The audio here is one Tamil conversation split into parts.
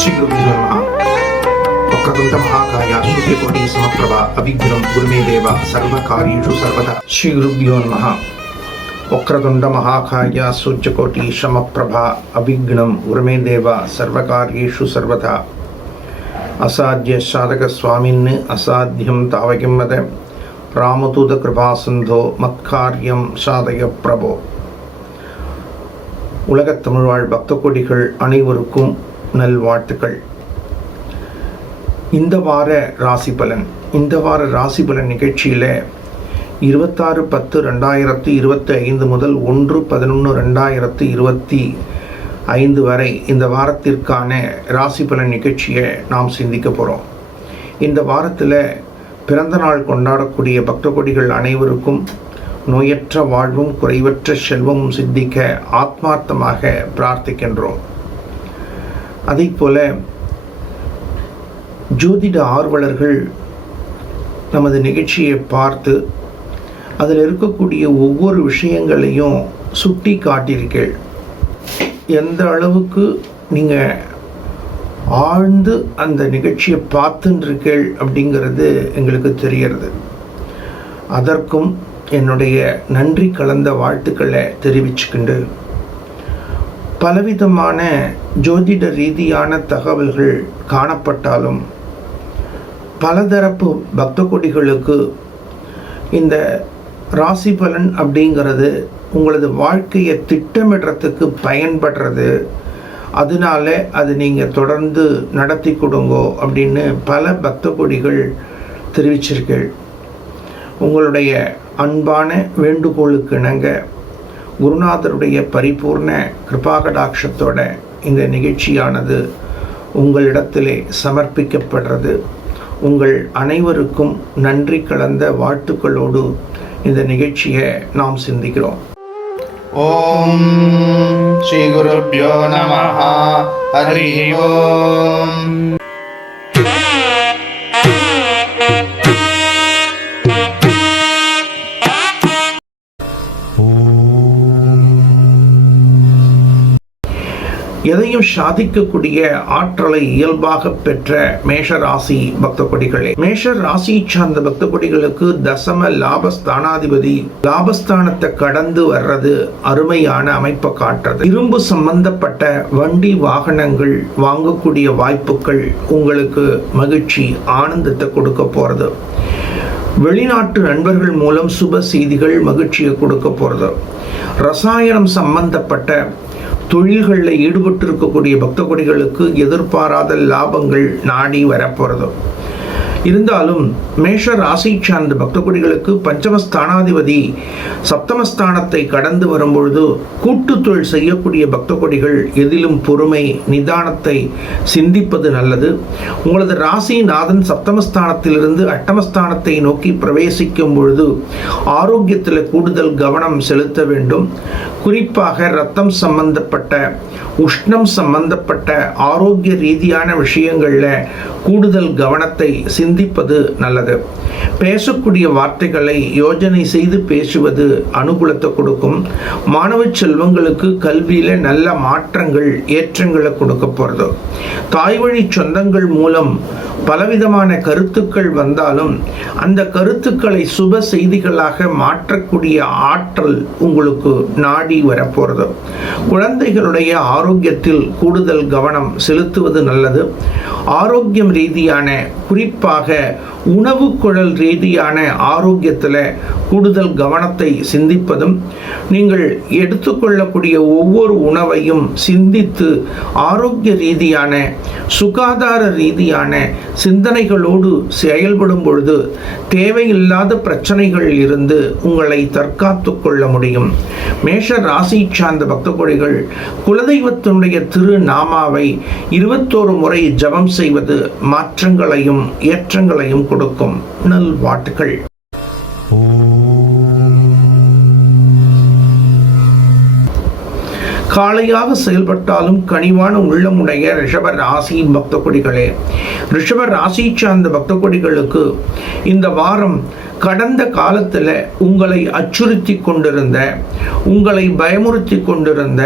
శ్రీగురుభ్యో ఒక్కగుంట మహాకాయ సూర్యకోటి సమప్రభ అభిఘ్నం గురుమే దేవ సర్వకార్యేషు సర్వదా శ్రీ గురుభ్యో నమ వక్రతుండ మహాకాయ సూర్యకోటి సమప్రభ అభిఘ్నం గురుమే దేవ సర్వకార్యేషు సర్వదా అసాధ్య సాధక స్వామిన్ అసాధ్యం తావకిమ్మద రామతూత కృపాసந்தோ மத்காரியம் சாதய பிரபோ உலகத் தமிழ்வாழ் பக்த கோடிகள் அனைவருக்கும் நல்வாழ்த்துக்கள். இந்த வார ராசி பலன். இந்த வார ராசி பலன் நிகழ்ச்சியில் இருபத்தாறு பத்து ரெண்டாயிரத்தி இருபத்தி ஐந்து முதல் ஒன்று பதினொன்று ரெண்டாயிரத்தி இருபத்தி ஐந்து வரை இந்த வாரத்திற்கான ராசி பலன் நிகழ்ச்சியை நாம் சிந்திக்க போகிறோம் இந்த வாரத்தில் பிறந்த நாள் கொண்டாடக்கூடிய பக்த கொடிகள் அனைவருக்கும் நோயற்ற வாழ்வும் குறைவற்ற செல்வமும் சித்திக்க ஆத்மார்த்தமாக பிரார்த்திக்கின்றோம். அதே போல ஜோதிட ஆர்வலர்கள் நமது நிகழ்ச்சியை பார்த்து அதில் இருக்கக்கூடிய ஒவ்வொரு விஷயங்களையும் சுட்டி காட்டியிருக்கீள். எந்த அளவுக்கு நீங்கள் ஆழ்ந்து அந்த நிகழ்ச்சியை பார்த்துருக்கீள் அப்படிங்கிறது எங்களுக்கு தெரிகிறது. அதற்கும் என்னுடைய நன்றி கலந்த வாழ்த்துக்களை தெரிவிச்சுக்கிண்டு பலவிதமான ஜோதிட ரீதியான தகவல்கள் காணப்பட்டாலும் பலதரப்பு பக்த கொடிகளுக்கு இந்த ராசி பலன் அப்படிங்கிறது உங்களது வாழ்க்கையை திட்டமிடுறதுக்கு பயன்படுறது. அதனால அது நீங்கள் தொடர்ந்து நடத்தி கொடுங்கோ அப்படின்னு பல பக்த கொடிகள் தெரிவிச்சிருக்கள். உங்களுடைய அன்பான வேண்டுகோளுக்கு இணங்க குருநாதருடைய பரிபூர்ண கிருபாகடாட்சத்தோட இந்த நிகழ்ச்சியானது உங்களிடத்திலே சமர்ப்பிக்கப்படுறது. உங்கள் அனைவருக்கும் நன்றி கலந்த வாழ்த்துக்களோடு இந்த நிகழ்ச்சியை நாம் சிந்திக்கிறோம். ஓம் ஸ்ரீ குருப்பியோ நம ஹரி ஓம். எதையும் சாதிக்கக்கூடிய ஆற்றலை இயல்பாக பெற்ற மேஷ ராசி பக்த கொடிகளே மேஷ ராசியை சார்ந்த பக்த கொடிகளுக்கு தசம லாபஸ்தானாதிபதி லாபஸ்தானத்தை கடந்து வர்றது அருமையான அமைப்பை காட்டுறது. இரும்பு சம்பந்தப்பட்ட வண்டி வாகனங்கள் வாங்கக்கூடிய வாய்ப்புகள் உங்களுக்கு மகிழ்ச்சி ஆனந்தத்தை கொடுக்க போறது. வெளிநாட்டு நண்பர்கள் மூலம் சுப செய்திகள் மகிழ்ச்சியை கொடுக்க போறது. ரசாயனம் சம்பந்தப்பட்ட தொழில்களில் ஈடுபட்டு இருக்கக்கூடிய பக்த கொடிகளுக்கு எதிர்பாராத லாபங்கள் நாடி வரப்போகிறது இருந்தாலும் மேஷ ராசி சார்ந்த பக்த கொடிகளுக்கு பஞ்சமஸ்தானாதிபதி சப்தமஸ்தானத்தை கடந்து வரும்பொழுது கூட்டு தொழில் செய்யக்கூடிய பக்த கொடிகள் எதிலும் பொறுமை நிதானத்தை சிந்திப்பது நல்லது. உங்களது ராசிநாதன் சப்தமஸ்தானத்திலிருந்து அட்டமஸ்தானத்தை நோக்கி பிரவேசிக்கும் பொழுது ஆரோக்கியத்தில் கூடுதல் கவனம் செலுத்த வேண்டும். குறிப்பாக ரத்தம் சம்பந்தப்பட்ட உஷ்ணம் சம்பந்தப்பட்ட ஆரோக்கிய ரீதியான விஷயங்களில் கூடுதல் கவனத்தை சிந்திப்பது நல்லது. பேசக்கூடிய வார்த்தைகளை யோஜனை செய்து பேசுவது அனுகூலத்தை கொடுக்கும். மாணவ செல்வங்களுக்கு கல்வியில நல்ல மாற்றங்கள் ஏற்றங்களை கொடுக்க போகிறது தாய்வழி சொந்தங்கள் மூலம் பலவிதமான கருத்துக்கள் வந்தாலும் அந்த கருத்துக்களை சுப செய்திகளாக மாற்றக்கூடிய ஆற்றல் உங்களுக்கு நாடி வரப்போகிறது குழந்தைகளுடைய ஆரோக்கியத்தில் கூடுதல் கவனம் செலுத்துவது நல்லது. ஆரோக்கியம் ரீதியான குறிப்பாக மூலமாக உணவு குழல் ரீதியான ஆரோக்கியத்தில் கூடுதல் கவனத்தை சிந்திப்பதும் நீங்கள் எடுத்துக்கொள்ளக்கூடிய ஒவ்வொரு உணவையும் சிந்தித்து ஆரோக்கிய ரீதியான சுகாதார ரீதியான சிந்தனைகளோடு செயல்படும் பொழுது தேவையில்லாத பிரச்சனைகளில் இருந்து உங்களை தற்காத்து கொள்ள முடியும். மேஷ ராசி சார்ந்த பக்த கொடிகள் குலதெய்வத்தினுடைய திரு நாமாவை இருபத்தோரு முறை ஜபம் செய்வது மாற்றங்களையும் ஏற்றங்களையும் கொடுக்கும் நல்வாட்டுகள் காளையாக செயல்பட்டாலும் கனிவான உள்ளமுடைய ரிஷப ராசி பக்த கொடிகளே ரிஷப ராசி சார்ந்த பக்த கொடிகளுக்கு இந்த வாரம் கடந்த காலத்தில் உங்களை அச்சுறுத்தி கொண்டிருந்த உங்களை பயமுறுத்தி கொண்டிருந்த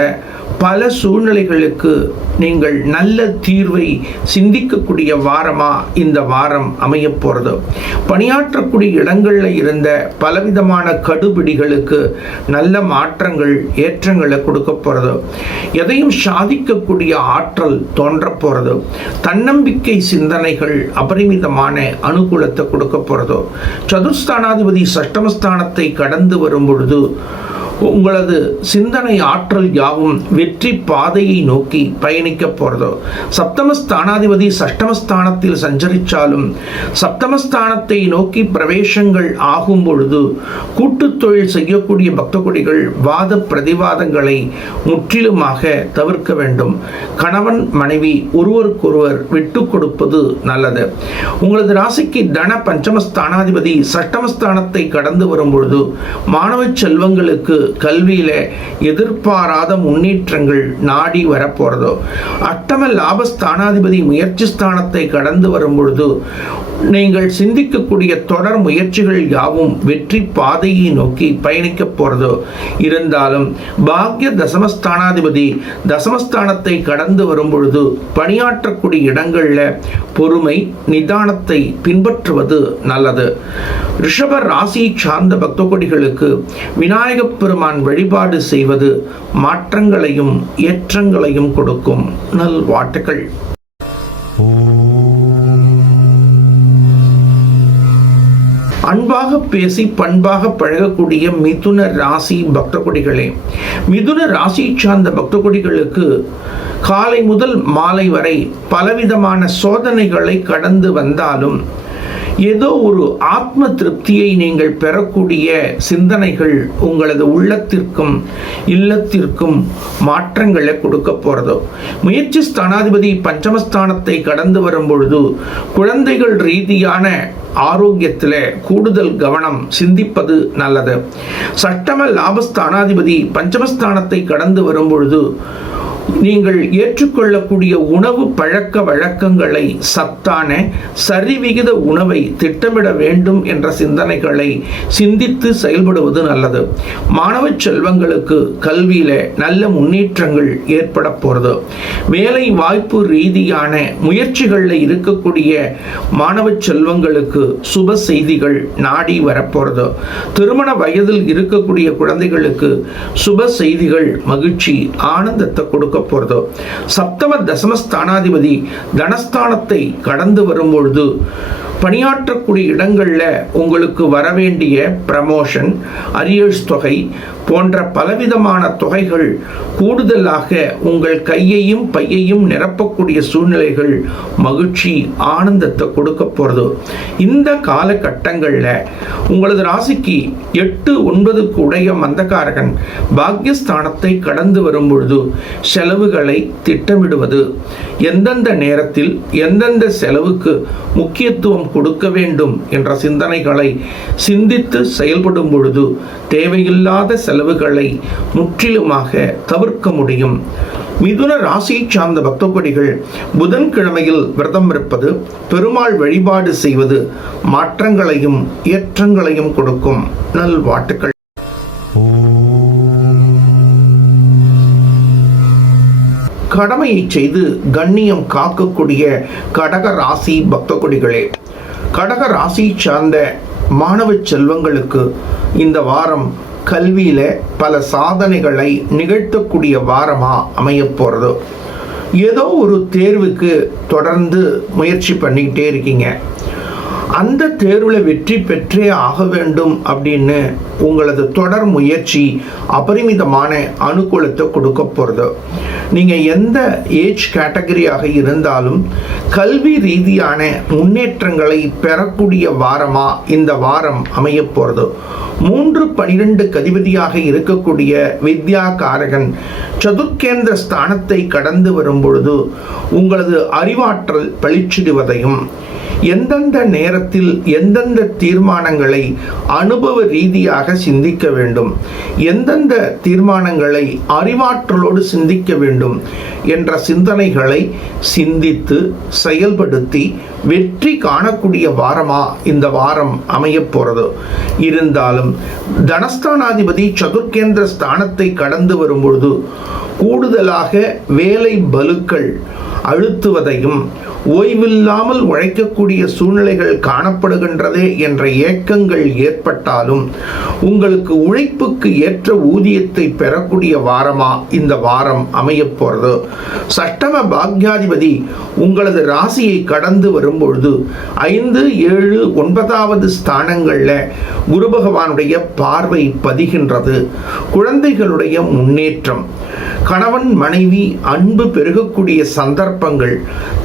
பல சூழ்நிலைகளுக்கு நீங்கள் நல்ல தீர்வை சிந்திக்கக்கூடிய வாரமா இந்த வாரம் அமைய போகிறது பணியாற்றக்கூடிய இடங்களில் இருந்த பலவிதமான கடுபிடிகளுக்கு நல்ல மாற்றங்கள் ஏற்றங்களை கொடுக்க போகிறது எதையும் சாதிக்கக்கூடிய ஆற்றல் தோன்ற போகிறது தன்னம்பிக்கை சிந்தனைகள் அபரிமிதமான அனுகூலத்தை கொடுக்க போகிறதோ சதுர்ஸ்தானாதிபதி சஷ்டமஸ்தானத்தை கடந்து வரும் பொழுது உங்களது சிந்தனை ஆற்றல் யாவும் வெற்றி பாதையை நோக்கி பயணிக்க போகிறதோ சப்தமஸ்தானாதிபதி சஷ்டமஸ்தானத்தில் சஞ்சரித்தாலும் சப்தமஸ்தானத்தை நோக்கி பிரவேசங்கள் ஆகும் பொழுது கூட்டுத் தொழில் செய்யக்கூடிய பக்த கொடிகள் வாத பிரதிவாதங்களை முற்றிலுமாக தவிர்க்க வேண்டும். கணவன் மனைவி ஒருவருக்கொருவர் விட்டு கொடுப்பது நல்லது. உங்களது ராசிக்கு தன பஞ்சமஸ்தானாதிபதி சஷ்டமஸ்தானத்தை கடந்து வரும் பொழுது மாணவ செல்வங்களுக்கு கல்வியில எதிர்பாராத முன்னேற்றங்கள் நாடி வரப்போறதோ அட்டம லாபஸ்தானாதிபதி முயற்சி ஸ்தானத்தை கடந்து வரும் பொழுது நீங்கள் சிந்திக்கக்கூடிய தொடர் முயற்சிகள் யாவும் வெற்றி பாதையை நோக்கி பயணிக்க போறதோ இருந்தாலும் பாக்ய தசமஸ்தானாதிபதி தசமஸ்தானத்தை கடந்து வரும் பொழுது பணியாற்றக்கூடிய இடங்கள்ல பொறுமை நிதானத்தை பின்பற்றுவது நல்லது. ரிஷப ராசி சார்ந்த பக்தகொடிகளுக்கு விநாயகப் பெருமான் வழிபாடு செய்வது மாற்றங்களையும் ஏற்றங்களையும் கொடுக்கும். நல்வாட்டுகள் அன்பாக பேசி பண்பாக பழகக்கூடிய மிதுன ராசி பக்த கொடிகளே மிதுன ராசி சார்ந்த பக்த கொடிகளுக்கு காலை முதல் மாலை வரை பலவிதமான சோதனைகளை கடந்து வந்தாலும் ஏதோ ஒரு ஆத்ம திருப்தியை நீங்கள் பெறக்கூடிய சிந்தனைகள் உங்களது உள்ளத்திற்கும் இல்லத்திற்கும் மாற்றங்களை கொடுக்க போகிறதோ முயற்சி ஸ்தானாதிபதி பஞ்சமஸ்தானத்தை கடந்து வரும் பொழுது குழந்தைகள் ரீதியான ஆரோக்கியத்தில் கூடுதல் கவனம் சிந்திப்பது நல்லது. சட்டம லாபஸ்தானாதிபதி பஞ்சமஸ்தானத்தை கடந்து வரும் பொழுது நீங்கள் ஏற்றுக்கொள்ளக்கூடிய உணவு பழக்க வழக்கங்களை சத்தான சரிவிகித உணவை திட்டமிட வேண்டும் என்ற சிந்தனைகளை சிந்தித்து செயல்படுவது நல்லது. மாணவ செல்வங்களுக்கு கல்வியில நல்ல முன்னேற்றங்கள் ஏற்பட போகிறது வேலை வாய்ப்பு ரீதியான முயற்சிகளில் இருக்கக்கூடிய மாணவ செல்வங்களுக்கு சுப செய்திகள் நாடி வரப்போகிறது திருமண வயதில் இருக்கக்கூடிய குழந்தைகளுக்கு சுப செய்திகள் மகிழ்ச்சி ஆனந்தத்தை கொடுக்கும் கொடுக்க போகிறதோ சப்தம தசமஸ்தானாதிபதி தனஸ்தானத்தை கடந்து வரும்பொழுது பணியாற்றக்கூடிய இடங்களில் உங்களுக்கு வரவேண்டிய ப்ரமோஷன் அரியர்ஸ் தொகை போன்ற பலவிதமான தொகைகள் கூடுதலாக உங்கள் கையையும் பையையும் நிரப்பக்கூடிய சூழ்நிலைகள் மகிழ்ச்சி ஆனந்தத்தை கொடுக்க போகிறது இந்த காலகட்டங்களில் உங்களது ராசிக்கு எட்டு ஒன்பதுக்கு உடைய மந்தகாரகன் பாக்யஸ்தானத்தை கடந்து வரும் பொழுது செலவுகளை திட்டமிடுவது எந்தெந்த நேரத்தில் எந்தெந்த செலவுக்கு முக்கியத்துவம் கொடுக்க வேண்டும் என்ற சிந்தனைகளை சிந்தித்து செயல்படும் பொழுது தேவையில்லாத செலவுகளை முற்றிலுமாக தவிர்க்க முடியும். மிதுன ராசியை சார்ந்த பக்தப்படிகள் புதன்கிழமையில் விரதம் இருப்பது பெருமாள் வழிபாடு செய்வது மாற்றங்களையும் ஏற்றங்களையும் கொடுக்கும். நல்வாழ்த்துக்கள். கடமையை செய்து கண்ணியம் காக்கக்கூடிய கடக ராசி பக்த கொடிகளே கடக ராசி சார்ந்த மாணவ செல்வங்களுக்கு இந்த வாரம் கல்வியில பல சாதனைகளை நிகழ்த்தக்கூடிய வாரமா அமைய போகிறது ஏதோ ஒரு தேர்வுக்கு தொடர்ந்து முயற்சி பண்ணிக்கிட்டே இருக்கீங்க. அந்த தேர்வில் வெற்றி பெற்றே ஆக வேண்டும் அப்படின்னு உங்களது தொடர் முயற்சி அபரிமிதமான அனுகூலத்தை கொடுக்க போகிறது நீங்கள் எந்த ஏஜ் கேட்டகரியாக இருந்தாலும் கல்வி ரீதியான முன்னேற்றங்களை பெறக்கூடிய வாரமாக இந்த வாரம் அமைய போகிறது மூன்று பனிரெண்டு கதிபதியாக இருக்கக்கூடிய வித்யா காரகன் சதுர்கேந்திர ஸ்தானத்தை கடந்து வரும் பொழுது உங்களது அறிவாற்றல் பளிச்சிடுவதையும் எந்தெந்த நேரத்தில் எந்தெந்த தீர்மானங்களை அனுபவ ரீதியாக சிந்திக்க வேண்டும் எந்தெந்த தீர்மானங்களை அறிவாற்றலோடு சிந்திக்க வேண்டும் என்ற சிந்தனைகளை சிந்தித்து செயல்படுத்தி வெற்றி காணக்கூடிய வாரமா இந்த வாரம் அமையப் போறது. இருந்தாலும் தனஸ்தானாதிபதி சதுர்கேந்திர ஸ்தானத்தை கடந்து வரும்பொழுது கூடுதலாக வேலை பலுக்கள் அழுத்துவதையும் ஓய்வில்லாமல் உழைக்கக்கூடிய சூழ்நிலைகள் காணப்படுகின்றதே என்ற ஏக்கங்கள் ஏற்பட்டாலும் உங்களுக்கு உழைப்புக்கு ஏற்ற ஊதியத்தை பெறக்கூடிய வாரமா இந்த வாரம் அமையப் போகிறது சட்டம பாக்யாதிபதி உங்களது ராசியை கடந்து வரும்பொழுது ஐந்து ஏழு ஒன்பதாவது ஸ்தானங்களில் குரு பகவானுடைய பார்வை பதிகின்றது. குழந்தைகளுடைய முன்னேற்றம். கணவன் மனைவி அன்பு பெருகக்கூடிய சந்தர்ப்பம் சந்தர்ப்பங்கள்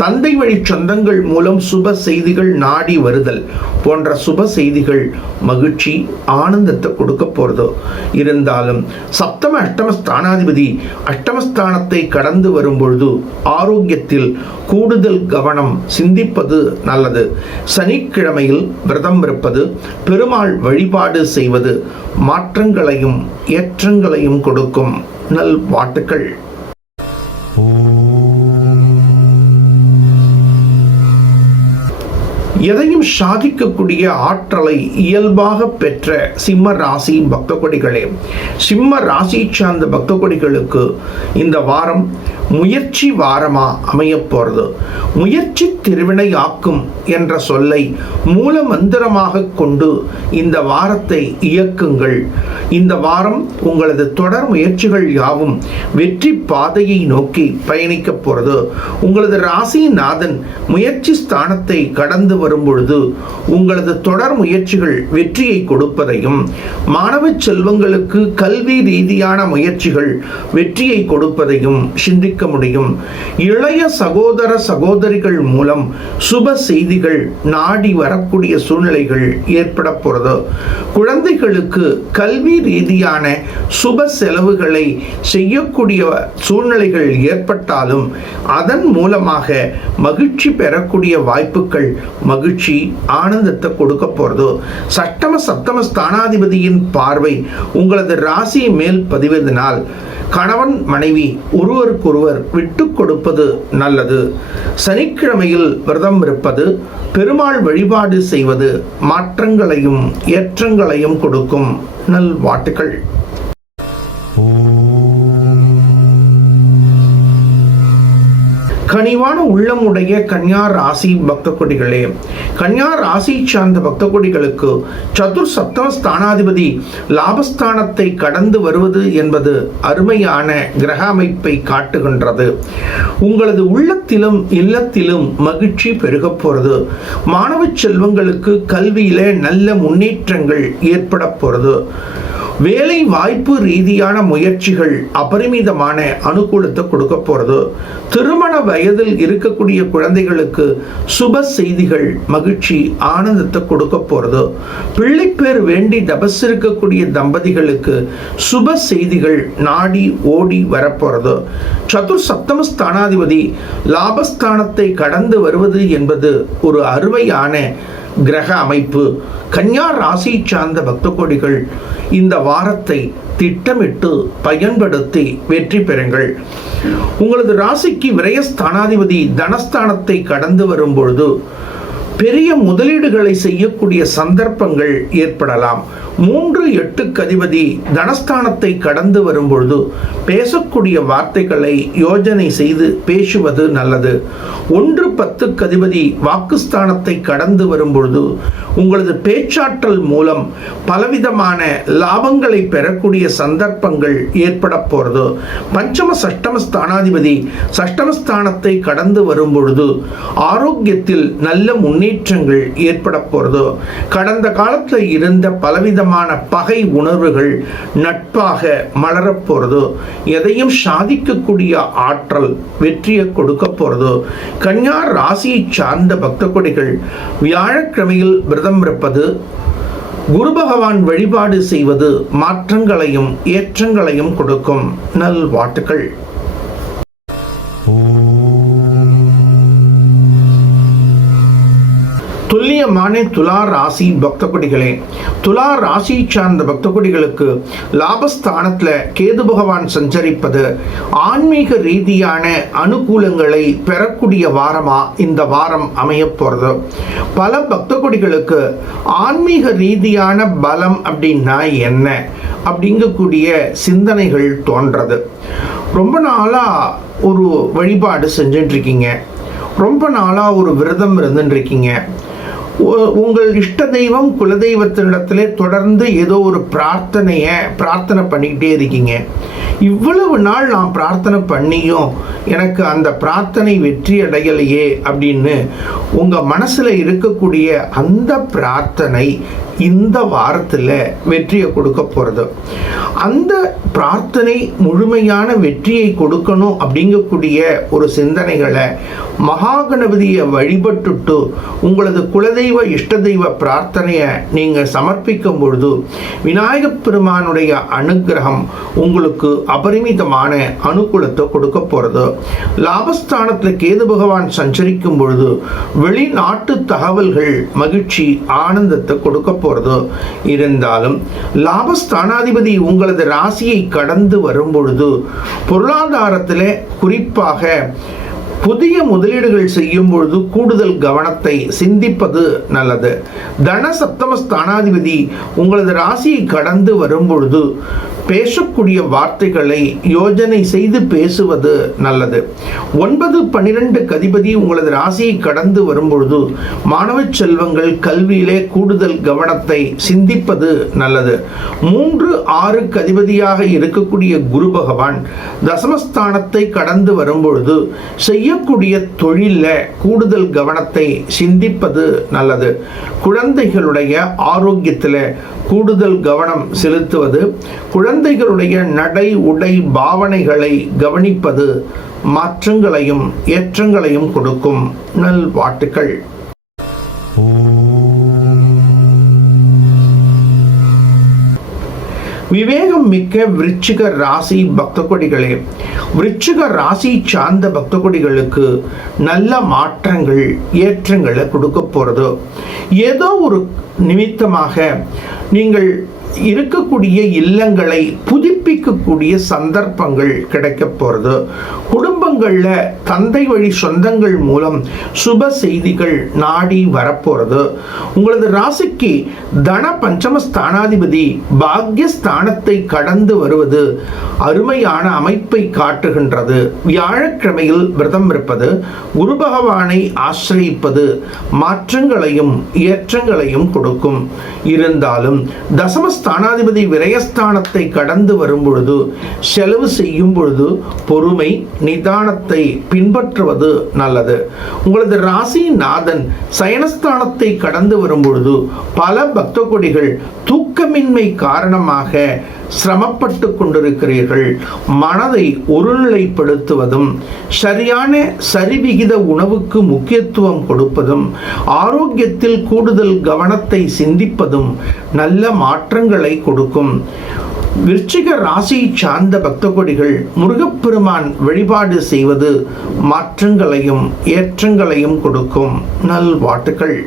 தந்தை வழி சொந்தங்கள் மூலம் சுப செய்திகள் நாடி வருதல் போன்ற சுப செய்திகள் மகிழ்ச்சி ஆனந்தத்தை கொடுக்க போறதோ? இருந்தாலும் சப்தம அஷ்டம ஸ்தானாதிபதி அஷ்டமஸ்தானத்தை கடந்து வரும்பொழுது ஆரோக்கியத்தில் கூடுதல் கவனம் சிந்திப்பது நல்லது. சனிக்கிழமையில் விரதம் இருப்பது பெருமாள் வழிபாடு செய்வது மாற்றங்களையும் ஏற்றங்களையும் கொடுக்கும். நல் வாட்டுக்கள் எதையும் சாதிக்கக்கூடிய ஆற்றலை இயல்பாக பெற்ற சிம்ம ராசி பக்த கொடிகளே சிம்ம ராசி சார்ந்த பக்த கொடிகளுக்கு இந்த வாரம் முயற்சி வாரமா அமையப்போறது முயற்சி திருவினை ஆக்கும் என்ற சொல்லை மூல மந்திரமாக கொண்டு இந்த வாரத்தை இயக்குங்கள். இந்த வாரம் உங்களது தொடர் முயற்சிகள் யாவும் வெற்றி பாதையை நோக்கி பயணிக்க போறது. உங்களது ராசிநாதன் முயற்சி ஸ்தானத்தை கடந்து வரும் பொழுது உங்களது தொடர் முயற்சிகள் வெற்றியை கொடுப்பதையும் மாணவ செல்வங்களுக்கு கல்வி ரீதியான முயற்சிகள் வெற்றியை கொடுப்பதையும் சிந்திக்க முடியும். இளைய சகோதர சகோதரிகள் மூலம் சுப செய்திகள் நாடி வரக்கூடிய சூழ்நிலைகள் ஏற்பட போறது. குழந்தைகளுக்கு கல்வி ரீதியான சுப செலவுகளை செய்யக்கூடிய சூழ்நிலைகள் ஏற்பட்டாலும் அதன் மூலமாக மகிழ்ச்சி பெறக்கூடிய வாய்ப்புகள் மகிழ்ச்சி ஆனந்தத்தை கொடுக்க போறது. சட்டம சப்தம ஸ்தானாதிபதியின் பார்வை உங்களது ராசி மேல் பதிவதனால் கணவன் மனைவி ஒருவருக்கொருவர் விட்டு கொடுப்பது நல்லது. சனிக்கிழமையில் விரதம் இருப்பது பெருமாள் வழிபாடு செய்வது மாற்றங்களையும் ஏற்றங்களையும் கொடுக்கும். நல் கனிவான உள்ளம் உடைய கன்யா ராசி பக்த கொடிகளே கன்யா ராசி சார்ந்த பக்த கொடிகளுக்கு சதுர் சப்தம ஸ்தானாதிபதி லாபஸ்தானத்தை கடந்து வருவது என்பது அருமையான கிரக அமைப்பை காட்டுகின்றது. உங்களது உள்ளத்திலும் இல்லத்திலும் மகிழ்ச்சி பெருகப் போகிறது மாணவ செல்வங்களுக்கு கல்வியில நல்ல முன்னேற்றங்கள் ஏற்பட போகிறது வேலை வாய்ப்பு ரீதியான முயற்சிகள் அபரிமிதமான அனுகூலத்தை கொடுக்க போறது. திருமண வயதில் இருக்கக்கூடிய குழந்தைகளுக்கு சுப செய்திகள் மகிழ்ச்சி ஆனந்தத்தை கொடுக்க போறது. பிள்ளைப்பேர் வேண்டி தபஸ் இருக்கக்கூடிய தம்பதிகளுக்கு சுப செய்திகள் நாடி ஓடி வரப்போறது சதுர் சப்தம ஸ்தானாதிபதி லாபஸ்தானத்தை கடந்து வருவது என்பது ஒரு அருமையான கிரக அமைப்பு. கன்யா ராசி சார்ந்த பக்த கோடிகள் இந்த வாரத்தை திட்டமிட்டு பயன்படுத்தி வெற்றி பெறுங்கள். உங்களது ராசிக்கு விரயஸ்தானாதிபதி தனஸ்தானத்தை கடந்து வரும் பொழுது பெரிய முதலீடுகளை செய்யக்கூடிய சந்தர்ப்பங்கள் ஏற்படலாம். மூன்று எட்டு கதிபதி தனஸ்தானத்தை கடந்து வரும்பொழுது பேசக்கூடிய வார்த்தைகளை யோஜனை செய்து பேசுவது நல்லது. ஒன்று பத்து கதிபதி வாக்குஸ்தானத்தை கடந்து வரும்பொழுது உங்களது பேச்சாற்றல் மூலம் பலவிதமான லாபங்களை பெறக்கூடிய சந்தர்ப்பங்கள் ஏற்பட போகிறது பஞ்சம சஷ்டம ஸ்தானாதிபதி சஷ்டமஸ்தானத்தை கடந்து வரும்பொழுது ஆரோக்கியத்தில் நல்ல முன்னேற்றங்கள் ஏற்பட போகிறது கடந்த காலத்தில் இருந்த பலவிதமான பகை உணர்வுகள் நட்பாக மலரப்போகிறது எதையும் சாதிக்கக்கூடிய ஆற்றல் வெற்றியை கொடுக்க போகிறது கன்யா ராசியை சார்ந்த பக்த கொடிகள் வியாழக்கிழமையில் விரதம் இருப்பது குரு பகவான் வழிபாடு செய்வது மாற்றங்களையும் ஏற்றங்களையும் கொடுக்கும் நல் வாட்டுகள் துல்லியமான துலா ராசி பக்த கொடிகளே துலா ராசி சார்ந்த பக்த கொடிகளுக்கு லாபஸ்தானத்தில் கேது பகவான் சஞ்சரிப்பது ஆன்மீக ரீதியான அனுகூலங்களை பெறக்கூடிய வாரமா இந்த வாரம் அமைய போகிறது பல பக்த கொடிகளுக்கு ஆன்மீக ரீதியான பலம் அப்படின்னா என்ன அப்படிங்கக்கூடிய சிந்தனைகள் தோன்றது. ரொம்ப நாளாக ஒரு வழிபாடு செஞ்சுட்டு இருக்கீங்க. ரொம்ப நாளாக ஒரு விரதம் இருந்துட்டு இருக்கீங்க. உங்கள் இஷ்ட தெய்வம் குலதெய்வத்தினிடத்திலே தொடர்ந்து ஏதோ ஒரு பிரார்த்தனையை பிரார்த்தனை பண்ணிக்கிட்டே இருக்கீங்க. இவ்வளவு நாள் நான் பிரார்த்தனை பண்ணியும் எனக்கு அந்த பிரார்த்தனை வெற்றி அடையலையே அப்படின்னு உங்கள் மனசில் இருக்கக்கூடிய அந்த பிரார்த்தனை இந்த வாரத்தில் வெற்றியை கொடுக்க போகிறது அந்த பிரார்த்தனை முழுமையான வெற்றியை கொடுக்கணும் அப்படிங்கக்கூடிய ஒரு சிந்தனைகளை மகாகணபதியை வழிபட்டுட்டு உங்களது குலதெய்வ இஷ்ட தெய்வ பிரார்த்தனையை நீங்கள் சமர்ப்பிக்கும் பொழுது விநாயகப் பெருமானுடைய அனுக்கிரகம் உங்களுக்கு அபரிமிதமான அனுகூலத்தை கொடுக்க போகிறது லாபஸ்தானத்தில் கேது பகவான் சஞ்சரிக்கும் பொழுது வெளிநாட்டு தகவல்கள் மகிழ்ச்சி ஆனந்தத்தை கொடுக்க போகிறதோ இருந்தாலும் லாபஸ்தானாதிபதி உங்களது ராசியை கடந்து வரும் பொழுது பொருளாதாரத்தில் குறிப்பாக புதிய முதலீடுகள் செய்யும் பொழுது கூடுதல் கவனத்தை சிந்திப்பது நல்லது. தன சப்தம ஸ்தானாதிபதி உங்களது ராசியை கடந்து வரும் பொழுது பேசக்கூடிய வார்த்தைகளை யோஜனை செய்து பேசுவது நல்லது. ஒன்பது பன்னிரண்டு கதிபதி உங்களது ராசியை கடந்து வரும்பொழுது மாணவ செல்வங்கள் கல்வியிலே கூடுதல் கவனத்தை சிந்திப்பது நல்லது. மூன்று ஆறு கதிபதியாக இருக்கக்கூடிய குரு பகவான் தசமஸ்தானத்தை கடந்து வரும் பொழுது செய்யக்கூடிய தொழிலில் கூடுதல் கவனத்தை சிந்திப்பது நல்லது. குழந்தைகளுடைய ஆரோக்கியத்தில் கூடுதல் கவனம் செலுத்துவது குழந்தைகளுடைய நடை உடை பாவனைகளை கவனிப்பது மாற்றங்களையும் ஏற்றங்களையும் கொடுக்கும். நல்வாழ்த்துக்கள். விவேகம் மிக்க விருச்சிக ராசி பக்த கொடிகளே விருச்சிக ராசி சார்ந்த பக்த கொடிகளுக்கு நல்ல மாற்றங்கள் ஏற்றங்களை கொடுக்க போகிறது ஏதோ ஒரு நிமித்தமாக நீங்கள் இருக்கக்கூடிய இல்லங்களை புதுப்பிக்கக்கூடிய சந்தர்ப்பங்கள் கிடைக்க போகிறது குடும்ப குடும்பங்களில் தந்தை வழி சொந்தங்கள் மூலம் சுப செய்திகள் நாடி வரப்போகிறது உங்களது ராசிக்கு தன பஞ்சம ஸ்தானாதிபதி பாக்யஸ்தானத்தை கடந்து வருவது அருமையான அமைப்பை காட்டுகின்றது. வியாழக்கிழமையில் விரதம் இருப்பது குரு பகவானை ஆசிரியிப்பது மாற்றங்களையும் ஏற்றங்களையும் கொடுக்கும். இருந்தாலும் தசமஸ்தானாதிபதி விரயஸ்தானத்தை கடந்து வரும் பொழுது செலவு செய்யும் பொழுது பொறுமை நிதான சயனஸ்தானத்தை பின்பற்றுவது நல்லது. உங்களது ராசி நாதன் சயனஸ்தானத்தை கடந்து வரும்பொழுது பல பக்த கொடிகள் தூக்கமின்மை காரணமாக சிரமப்பட்டு கொண்டிருக்கிறீர்கள். மனதை ஒருநிலைப்படுத்துவதும் சரியான சரிவிகித உணவுக்கு முக்கியத்துவம் கொடுப்பதும் ஆரோக்கியத்தில் கூடுதல் கவனத்தை சிந்திப்பதும் நல்ல மாற்றங்களை கொடுக்கும். விருச்சிக ராசி சார்ந்த பக்த கொடிகள் முருகப்பெருமான் வழிபாடு செய்வது மாற்றங்களையும் ஏற்றங்களையும் கொடுக்கும். நல்வாழ்த்துக்கள்.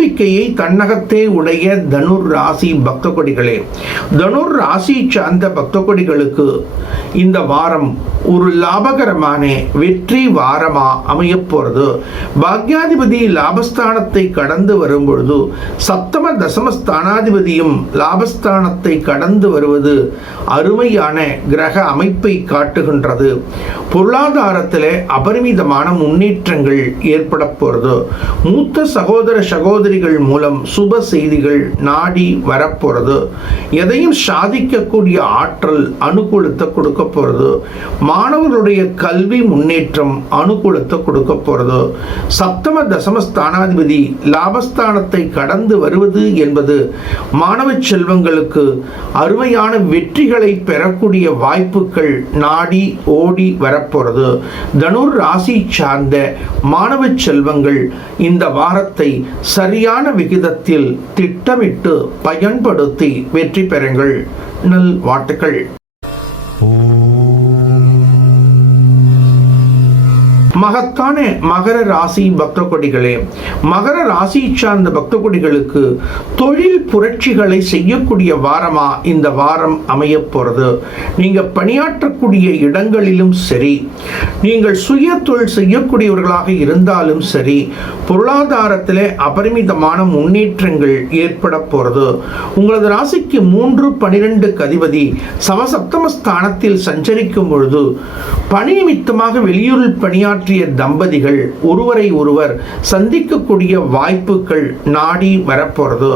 தன்னம்பிக்கையை தன்னகத்தே உடைய தனுர் ராசி பக்த கொடிகளே தனுர் ராசி சார்ந்த பக்த கொடிகளுக்கு இந்த வாரம் ஒரு லாபகரமான வெற்றி வாரமா அமையப் போகிறது பாக்யாதிபதி லாபஸ்தானத்தை கடந்து வரும் பொழுது சப்தம தசம ஸ்தானாதிபதியும் லாபஸ்தானத்தை கடந்து வருவது அருமையான கிரக அமைப்பை காட்டுகின்றது. பொருளாதாரத்தில் அபரிமிதமான முன்னேற்றங்கள் ஏற்பட போகிறது மூத்த சகோதர சகோதரிகள் மூலம் சுப செய்திகள் நாடி வரப்போகிறது எதையும் சாதிக்கக்கூடிய ஆற்றல் அனுகூலத்தை கொடுக்க போகிறது மாணவர்களுடைய கல்வி முன்னேற்றம் அனுகூலத்தை கொடுக்க போகிறது சப்தம தசம ஸ்தானாதிபதி லாபஸ்தானத்தை கடந்து வருவது என்பது மாணவ செல்வங்களுக்கு அருமையான வெற்றிகளை பெறக்கூடிய வாய்ப்புகள் நாடி ஓடி வரப்போகிறது தனுர் ராசி சார்ந்த மாணவ செல்வங்கள் இந்த வாரத்தை சரி சரியான விகிதத்தில் திட்டமிட்டு பயன்படுத்தி வெற்றி பெறுங்கள். நல் வாழ்த்துக்கள். மகத்தான மகர ராசி பக்த கொடிகளே மகர ராசி சார்ந்த பக்த கொடிகளுக்கு தொழில் புரட்சிகளை செய்யக்கூடிய வாரமா இந்த வாரம் அமைய போறது? நீங்க பணியாற்றக்கூடிய இடங்களிலும் சரி நீங்கள் சுய தொழில் செய்யக்கூடியவர்களாக இருந்தாலும் சரி பொருளாதாரத்திலே அபரிமிதமான முன்னேற்றங்கள் ஏற்பட போறது. உங்களது ராசிக்கு மூன்று பனிரெண்டு கதிபதி சமசப்தம ஸ்தானத்தில் சஞ்சரிக்கும் பொழுது பணி நிமித்தமாக வெளியூரில் பற்றிய தம்பதிகள் ஒருவரை ஒருவர் சந்திக்கக்கூடிய வாய்ப்புகள் நாடி வரப்போறது.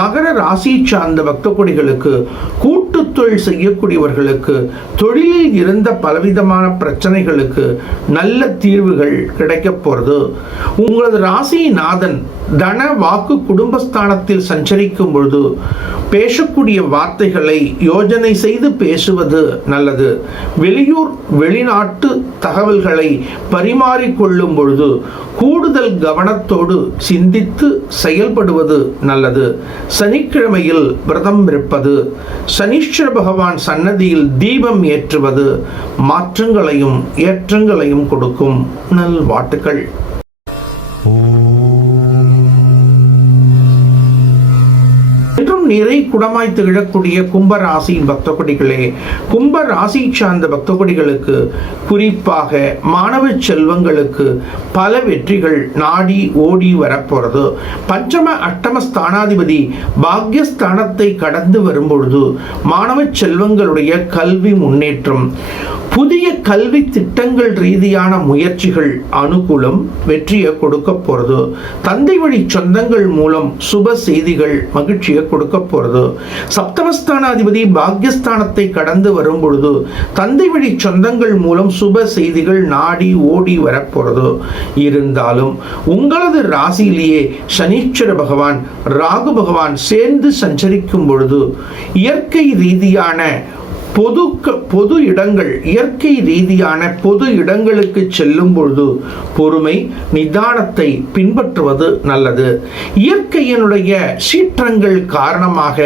மகர ராசி சார்ந்த பக்த கொடிகளுக்கு கூட்டு தொழில் செய்யக்கூடியவர்களுக்கு தொழிலில் இருந்த பலவிதமான பிரச்சனைகளுக்கு நல்ல தீர்வுகள் கிடைக்க போறது. உங்களது ராசிநாதன் தன வாக்கு குடும்பஸ்தானத்தில் சஞ்சரிக்கும் பொழுது பேசக்கூடிய வார்த்தைகளை யோஜனை செய்து பேசுவது நல்லது. வெளியூர் வெளிநாட்டு தகவல்களை பரிமாறிக்கொள்ளும் பொழுது கூடுதல் கவனத்தோடு சிந்தித்து செயல்படுவது நல்லது. சனிக்கிழமையில் விரதம் இருப்பது சனி ஈஸ்வர பகவான் சன்னதியில் தீபம் ஏற்றுவது மாற்றங்களையும் ஏற்றங்களையும் கொடுக்கும் நல்வாழ்த்துக்கள். நிறை குடமாய் திகழக்கூடிய கும்ப ராசி பக்த கும்ப ராசி சார்ந்த பக்தகுடிகளுக்கு குறிப்பாக மாணவ செல்வங்களுக்கு பல வெற்றிகள் நாடி ஓடி வரப்போகிறது பஞ்சம அட்டம ஸ்தானாதிபதி பாக்யஸ்தானத்தை கடந்து வரும்பொழுது மாணவ செல்வங்களுடைய கல்வி முன்னேற்றம் புதிய கல்வி திட்டங்கள் ரீதியான முயற்சிகள் அனுகூலம் வெற்றியை கொடுக்க போறது. தந்தை வழி சொந்தங்கள் மூலம் சுப செய்திகள் மகிழ்ச்சியை கொடுக்க போகிறதோ சப்தமஸ்தானாதிபதி பாக்யஸ்தானத்தை கடந்து வரும் பொழுது தந்தை வழி சொந்தங்கள் மூலம் சுப செய்திகள் நாடி ஓடி வரப்போகிறதோ இருந்தாலும் உங்களது ராசியிலேயே சனீஸ்வர பகவான் ராகு பகவான் சேர்ந்து சஞ்சரிக்கும் பொழுது இயற்கை ரீதியான பொது பொது இடங்கள் இயற்கை ரீதியான பொது இடங்களுக்கு செல்லும் பொழுது பொறுமை நிதானத்தை பின்பற்றுவது நல்லது. இயற்கையினுடைய சீற்றங்கள் காரணமாக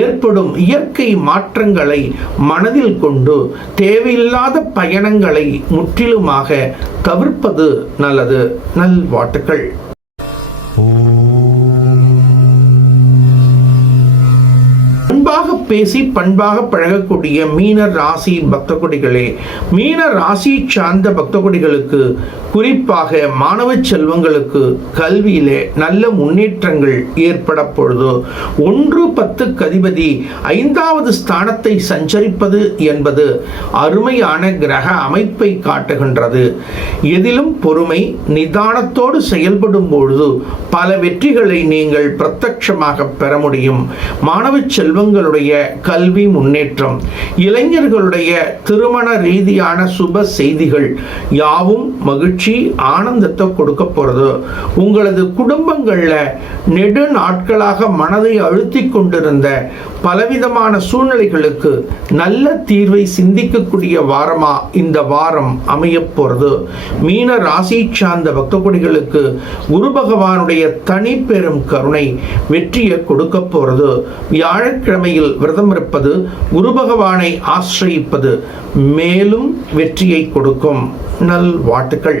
ஏற்படும் இயற்கை மாற்றங்களை மனதில் கொண்டு தேவையில்லாத பயணங்களை முற்றிலுமாக தவிர்ப்பது நல்லது. நல்வாட்டுக்கள் அன்பாக பேசி பண்பாக பழகக்கூடிய மீன ராசி பக்த கொடிகளே மீன ராசியை சார்ந்த பக்த கொடிகளுக்கு குறிப்பாக மாணவ செல்வங்களுக்கு கல்வியிலே நல்ல முன்னேற்றங்கள் ஏற்பட பொழுது ஒன்று பத்து கதிபதி ஐந்தாவது ஸ்தானத்தை சஞ்சரிப்பது என்பது அருமையான கிரக அமைப்பை காட்டுகின்றது. எதிலும் பொறுமை நிதானத்தோடு செயல்படும் பொழுது பல வெற்றிகளை நீங்கள் பிரத்யட்சமாக பெற முடியும். மாணவ குடும்பங்களுடைய கல்வி முன்னேற்றம் இளைஞர்களுடைய திருமண ரீதியான சுப செய்திகள் யாவும் மகிழ்ச்சி ஆனந்தத்தை கொடுக்க போறது. உங்களது குடும்பங்களில் நெடு நாட்களாக மனதை அழுத்தி கொண்டிருந்த பலவிதமான சூழ்நிலைகளுக்கு நல்ல தீர்வை சிந்திக்கக்கூடிய வாரமா இந்த வாரம் அமையப் போறது. மீன ராசி சார்ந்த பக்தகுடிகளுக்கு குரு பகவானுடைய தனி பெரும் கருணை வெற்றியை கொடுக்க போறது. வெள்ளிக்கிழமையில் விரதம் இருப்பது குரு பகவானை ஆசிரயிப்பது மேலும் வெற்றியை கொடுக்கும். நல் வாழ்த்துக்கள்.